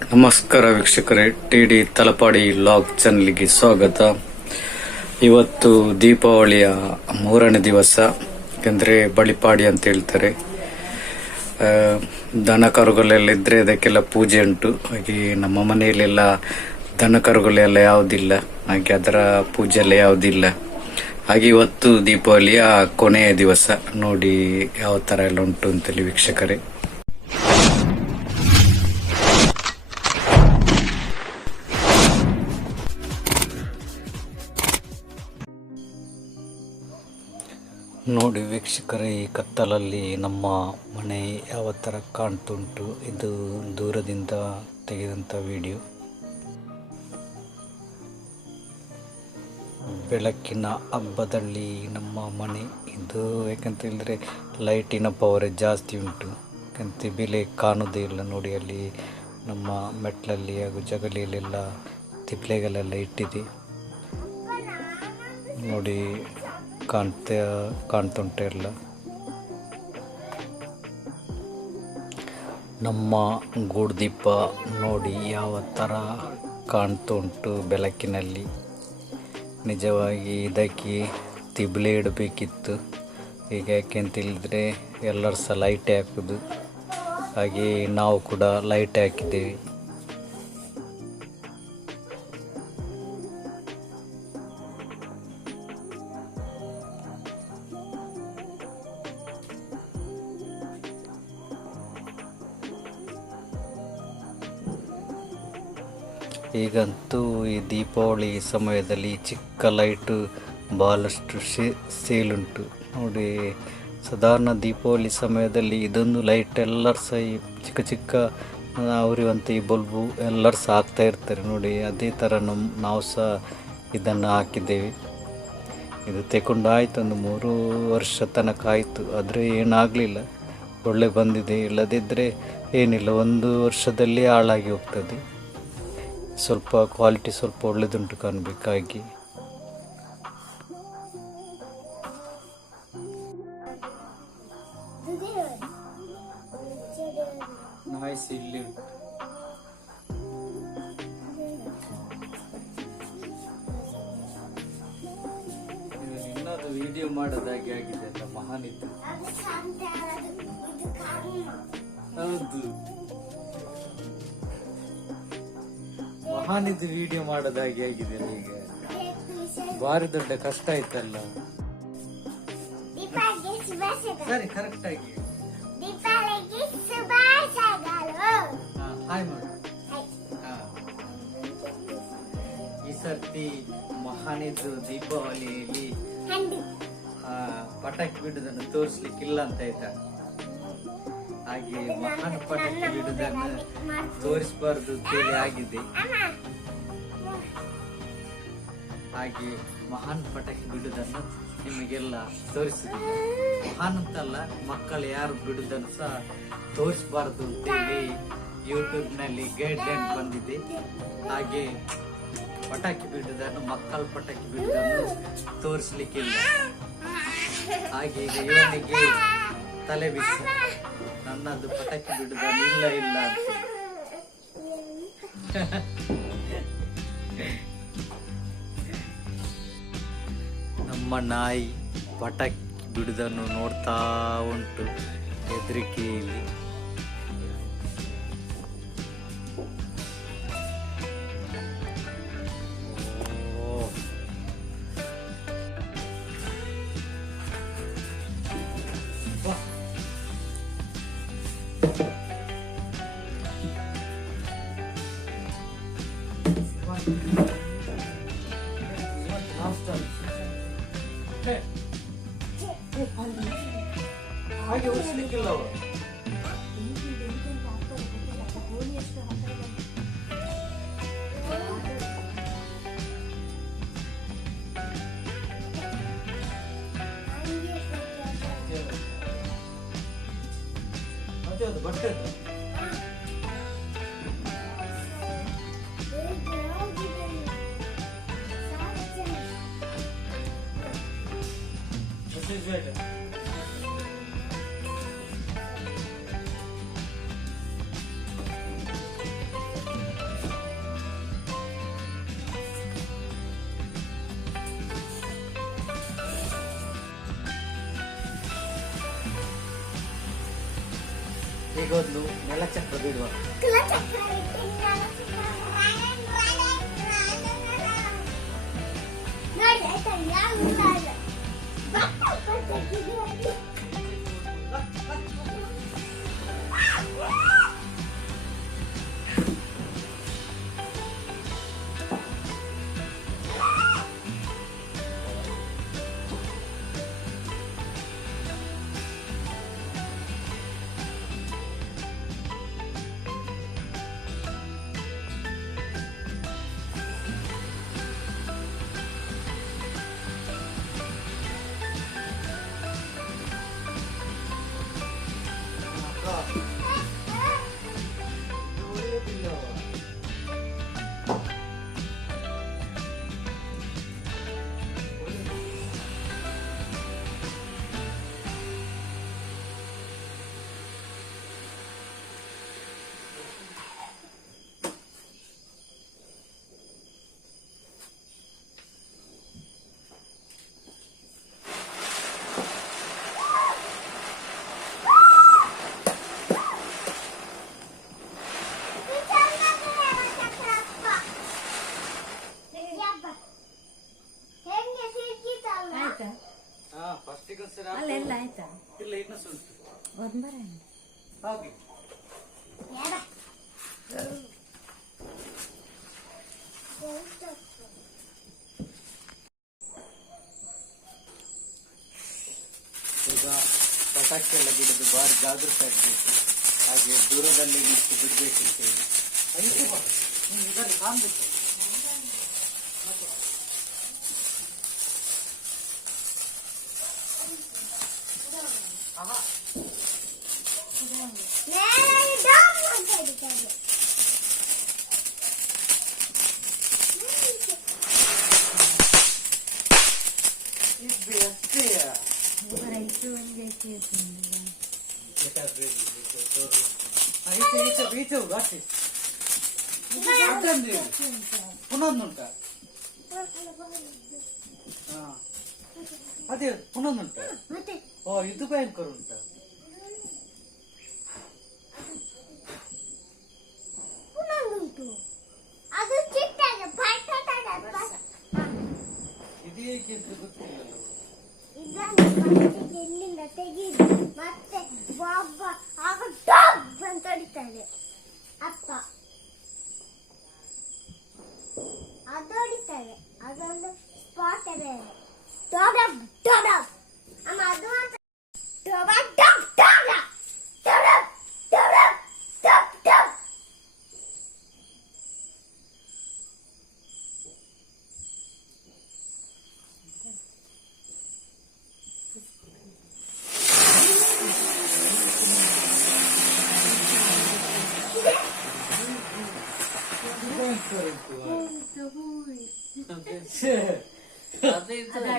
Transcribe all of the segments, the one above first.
ನಮಸ್ಕಾರ ವೀಕ್ಷಕರೇ, TD Talapady log ಚಾನಲ್ಗೆ ಸ್ವಾಗತ. ಇವತ್ತು ದೀಪಾವಳಿಯ 3ನೇ ದಿವಸ, ಯಾಕಂದ್ರೆ ಬಳಿಪಾಡಿ ಅಂತ ಹೇಳ್ತಾರೆ. ದನ ಕರುಗಳೆಲ್ಲ ಇದ್ರೆ ಅದಕ್ಕೆಲ್ಲ ಪೂಜೆ ಉಂಟು. ಹಾಗೆ ನಮ್ಮ ಮನೆಯಲ್ಲೆಲ್ಲ ದನ ಕರುಗಳೆಲ್ಲ ಯಾವುದಿಲ್ಲ, ಹಾಗೆ ಅದರ ಪೂಜೆ ಎಲ್ಲ ಯಾವುದಿಲ್ಲ. ಹಾಗೆ ಇವತ್ತು ದೀಪಾವಳಿಯ ಕೊನೆಯ ದಿವಸ. ನೋಡಿ ಯಾವ ತರ ಎಲ್ಲ ಉಂಟು ಅಂತೇಳಿ ವೀಕ್ಷಕರೇ. ನೋಡಿ ವೀಕ್ಷಕರೇ, ಈ ಕತ್ತಲಲ್ಲಿ ನಮ್ಮ ಮನೆ ಯಾವ ಥರ ಕಾಣ್ತುಂಟು. ಇದು ದೂರದಿಂದ ತೆಗೆದಂಥ ವಿಡಿಯೋ. ಬೆಳಕಿನ ಹಬ್ಬದಲ್ಲಿ ನಮ್ಮ ಮನೆ ಇದು. ಯಾಕಂತ ಹೇಳಿದ್ರೆ ಲೈಟಿನ ಪವರ್ ಜಾಸ್ತಿ ಉಂಟು, ಯಾಕಂತ ಬೆಲೆ ಕಾಣೋದೇ ಇಲ್ಲ. ನೋಡಿ ಅಲ್ಲಿ ನಮ್ಮ ಮೆಟ್ಲಲ್ಲಿ ಹಾಗೂ ಜಗಲಿಯಲ್ಲೆಲ್ಲ ತಿಪ್ಲೆಗಳೆಲ್ಲ ಇಟ್ಟಿದೆ. ನೋಡಿ ಕಾಣ್ತುಂಟು ಎಲ್ಲ. ನಮ್ಮ ಗೂಡುದೀಪ ನೋಡಿ ಯಾವ ಥರ ಕಾಣ್ತುಂಟು ಬೆಳಕಿನಲ್ಲಿ. ನಿಜವಾಗಿ ಇದಕ್ಕೆ ತಿಬ್ಲೆ ಇಡಬೇಕಿತ್ತು. ಈಗ ಯಾಕೆ ಅಂತ ಹೇಳಿದರೆ ಎಲ್ಲರೂ ಸಹ ಲೈಟ್ ಹಾಕೋದು, ಹಾಗೆ ನಾವು ಕೂಡ ಲೈಟ್ ಹಾಕಿದ್ದೇವೆ. ಈಗಂತೂ ಈ ದೀಪಾವಳಿ ಸಮಯದಲ್ಲಿ ಚಿಕ್ಕ ಲೈಟು ಬಹಳಷ್ಟು ಸೇಲುಂಟು. ನೋಡಿ, ಸಾಧಾರಣ ದೀಪಾವಳಿ ಸಮಯದಲ್ಲಿ ಇದೊಂದು ಲೈಟ್ ಎಲ್ಲರೂ ಸಹ ಚಿಕ್ಕ ಚಿಕ್ಕ ಉರಿಯುವಂಥ ಈ ಬಲ್ಬು ಎಲ್ಲರೂ ಸಹ ಹಾಕ್ತಾ ಇರ್ತಾರೆ. ನೋಡಿ, ಅದೇ ಥರ ನಾವು ಸಹ ಇದನ್ನು ಹಾಕಿದ್ದೇವೆ. ಇದು ತೆಗೊಂಡಾಯಿತು, ಒಂದು 3 ವರ್ಷ ತನಕ ಆಯಿತು. ಆದರೆ ಏನಾಗಲಿಲ್ಲ, ಒಳ್ಳೆ ಬಂದಿದೆ. ಇಲ್ಲದಿದ್ದರೆ ಏನಿಲ್ಲ, 1 ವರ್ಷದಲ್ಲಿ ಹಾಳಾಗಿ ಹೋಗ್ತದೆ. ಸ್ವಲ್ಪ ಕ್ವಾಲಿಟಿ ಸ್ವಲ್ಪ ಒಳ್ಳೆದುಂಟು ಕಾಣಬೇಕಾಗಿ. ಇಲ್ಲಿ ಇನ್ನೊಂದು ವಿಡಿಯೋ ಮಾಡೋದಾಗಿ ಆಗಿದೆ ಅಲ್ಲ, ಮಹಾನಿತ್ತು. ಹೌದು, ಮಹಾನಿದ್ದು ವಿಡಿಯೋ ಮಾಡೋದಾಗಿ ಆಗಿದೆ. ಈಗ ಭಾರಿ ದೊಡ್ಡ ಕಷ್ಟ ಆಯ್ತಲ್ಲ. ಸರಿ, ಕರೆಕ್ಟ್ ಆಗಿ ಹಾಯ್ ಮಾಡು. ಈ ಸರ್ತಿ ಮಹಾನಿದ್ದು ದೀಪಾವಳಿಯಲ್ಲಿ ಪಟಾಕಿ ಬಿಡುವುದನ್ನು ತೋರಿಸ್ಲಿಕ್ಕಿಲ್ಲ ಅಂತ ಆಯ್ತಾ. ಹಾಗೆ ಮಹಾನ್ ಪಟಾಕಿ ಬಿಡುವುದನ್ನು ತೋರಿಸಬಾರ್ದು ಅಂತೇಳಿ ಆಗಿದೆ. ಹಾಗೆ ಮಹಾನ್ ಪಟಾಕಿ ಬಿಡುವುದನ್ನು ನಿಮಗೆಲ್ಲ ತೋರಿಸಿದ್ದೀನಿ. ಮಹಾನ್ ಅಂತಲ್ಲ, ಮಕ್ಕಳು ಯಾರು ಬಿಡುವುದನ್ನು ಸಹ ತೋರಿಸಬಾರ್ದು ಅಂತೇಳಿ ಯೂಟ್ಯೂಬ್ನಲ್ಲಿ ಗೈಡ್ ಲೈನ್ ಬಂದಿದೆ. ಹಾಗೆ ಪಟಾಕಿ ಬಿಡುವುದನ್ನು, ಮಕ್ಕಳ ಪಟಾಕಿ ಬಿಡುವುದನ್ನು ತೋರಿಸ್ಲಿಕ್ಕಿಲ್ಲ. ಹಾಗೆ ಈಗ ಇವನಿಗೆ ತಲೆ ಬಿಸಿ, ನನ್ನದು ಪಟಾಕಿ ಬಿಡುವುದನ್ನು ಇಲ್ಲ ಅಂತ. ನಮ್ಮ ನಾಯಿ ಪಟಾಕಿ ಬಿಡುವುದನ್ನು ನೋಡ್ತಾ ಉಂಟು ಹೆದರಿಕೆಯಲ್ಲಿ. ಹಾಗೆ ಉಳಿಸ್ಲಿಕ್ಕಿಲ್ಲ ಅವರು. ಅದು ಬಟ್ಟೆ ಈಗ ಒಂದು ನೆಲಚಕ್ರ ಬಿಡುವ. ಅಲ್ಲೆಲ್ಲ ಆಯ್ತಾ? ಇಲ್ಲ, ಇನ್ನು ಸ್ವಲ್ಪ ಒಂದರ ಹಾಗೆ. ಈಗ ಪಟಾಕಿ ಎಲ್ಲ ಬಿಡೋದು ಭಾರಿ ಜಾಗೃತಿ ಆಗಬೇಕು, ಹಾಗೆ ದೂರದಲ್ಲಿ ನಿಂತು ಬಿಡ್ಬೇಕು ಅಂತ ಹೇಳಿ. ಐದು ನೀವು ಇದರಲ್ಲಿ ಕಾಣಬೇಕು. ಪುನಃ ಅದೇ ಪುನಃ ಉಂಟಾ? ಓ, ಇದು ಭಯಂಕರ ಉಂಟಾ? ಇದು ಹೇಗೆ ಅಂತ ಗೊತ್ತಿಲ್ಲ. ಎಲ್ಲಿಂದ ತೆಗೀದು ಮತ್ತೆ ಬಾಬ ಆಗ ಡಬ್ ಅಂತ ಹೊಡಿತಾರೆ ಅಪ್ಪ, ಅದು ಹೊಡಿತಾರೆ. ಅದೊಂದು ಸ್ಪಾಟ್ ಬೇರೆ. ಡಬ್ ಡಬ್ ಅಮ್ಮ, ಅದು ಮಾತ್ರ ಡಬ್ ಡಬ್ ಡಬ್ ಡಬ್ ಡಬ್ ಡಬ್ ಡಬ್.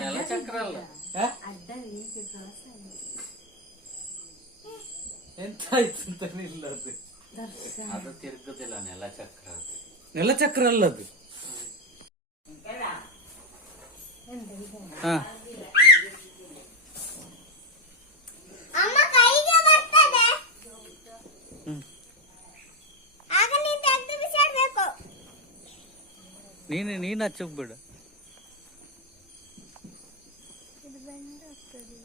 ನೆಲಚಕ್ರ ಅಲ್ಲ, ಎಂತ ಆಯ್ತು ಅಂತ ಇಲ್ಲ. ಅದು ತಿರುಗುದಿಲ್ಲ, ನೆಲಚಕ್ರ. ಅದು ನೆಲಚಕ್ರ ಅಲ್ಲ, ಅದು ಅಮ್ಮ ಕೈಗೆ ಬರ್ತದೆ. ಆಗ ನೀನು ತೆಗೆದು ಬಿಸಾಡ್ಬೇಕು. ನೀನು ಹಚ್ಚಕ್ ಬಿಡ. ಇದು ಬಂದು ಆಗ್ತದೆ.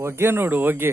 ಹೊಗೆ ನೋಡು, ಹೊಗೆ.